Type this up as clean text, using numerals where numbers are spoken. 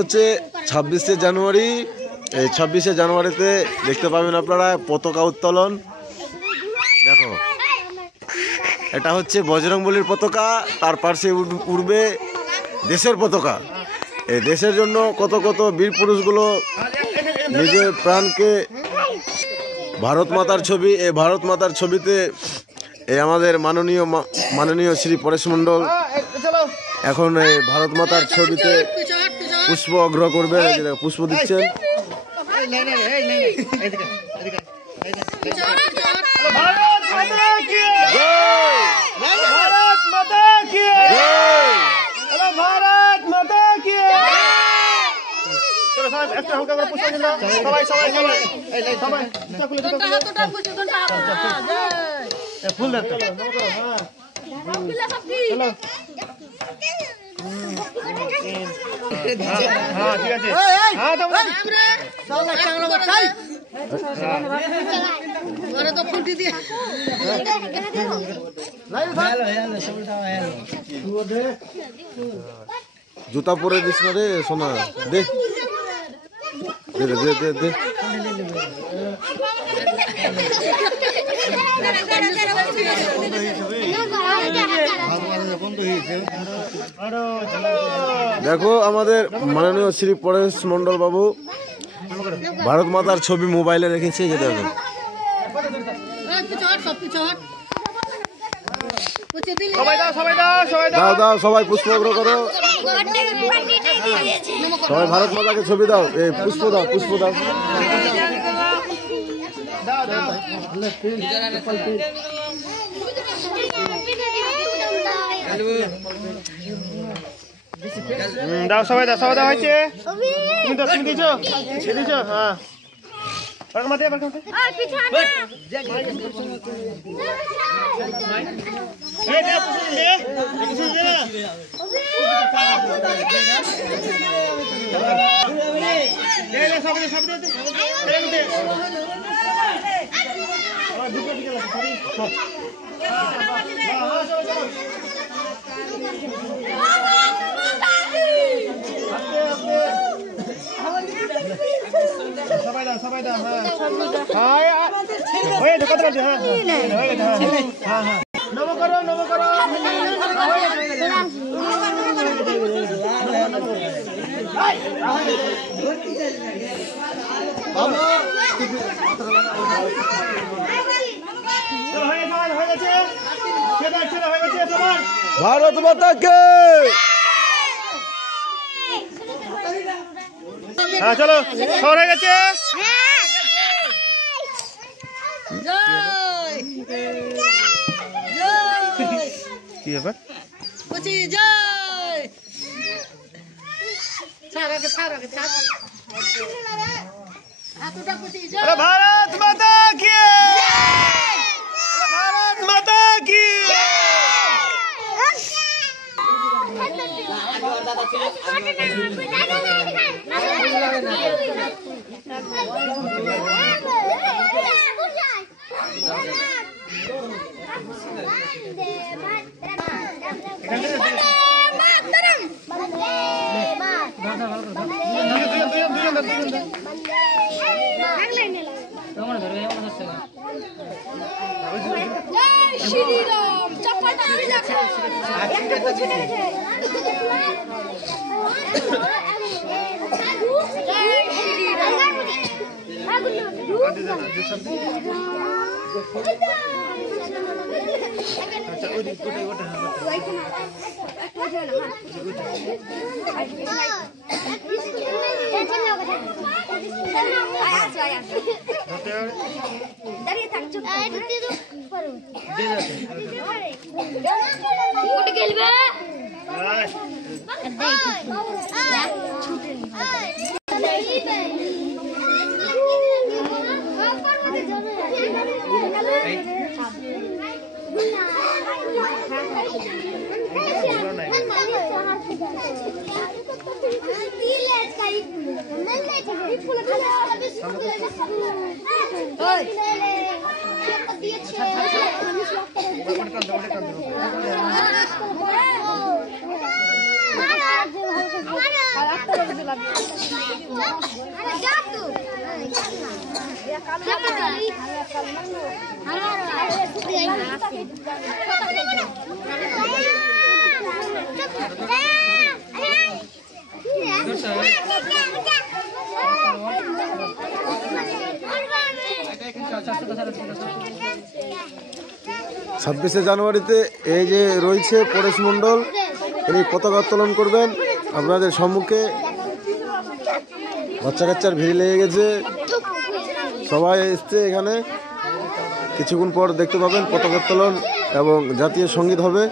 হচ্ছে 26শে জানুয়ারি। এই 26শে জানুয়ারিতে দেখতে পাবেন আপনারা পতাকা উত্তোলন। দেখো, এটা হচ্ছে বজরংবলীর পতাকা, তার পাশে উড়বে দেশের পতাকা। এই দেশের জন্য কত কত বীর পুরুষগুলো নিজের প্রাণকে, ভারত মাতার ছবি, এই ভারত মাতার ছবিতে এই আমাদের মাননীয় শ্রী পরেশ মণ্ডল এখন এই ভারত মাতার ছবিতে পুষ্প অগ্রহ করবে, পুষ্প দিচ্ছেন। জুতা পরে দিস না রে সোনা, দে দে দে দে দে। দেখো আমাদের মাননীয় শ্রী পরেশ মণ্ডল বাবু ভারত মাতার ছবি মোবাইলে রেখেছে, যেটা দেখো। দাও দাও, সবাই পুষ্প অগ্রহ করো, সবাই ভারত মাতাকে ছবি দাও, এই পুষ্প দাও, পুষ্প দাও। দাও সবাই দাও, সবাই দাও হয়েছে। তুমি তো তুমি দিছো, দিছো। হ্যাঁ মাতে সবাই দাও, সবাই দাও। হ্যাঁ হয়ে কত আছে? হ্যাঁ হ্যাঁ হ্যাঁ, নম করো, নম করো। ভারত মাতাকে। হ্যাঁ চলো, সর হয়ে গেছে। কি ব্যাপার? ভারত মাতা কি, ভারত মাতা কি। ছাব্বিশে জানুয়ারিতে এই যে রয়েছে পরেশ মণ্ডল, এই পতাকা উত্তোলন করবেন আপনাদের সম্মুখে। বাচ্চা কাচ্চার ভিড় লেগে গেছে, সবাই এসছে এখানে। কিছুক্ষণ পর দেখতে পাবেন পতাকা উত্তোলন এবং জাতীয় সঙ্গীত হবে।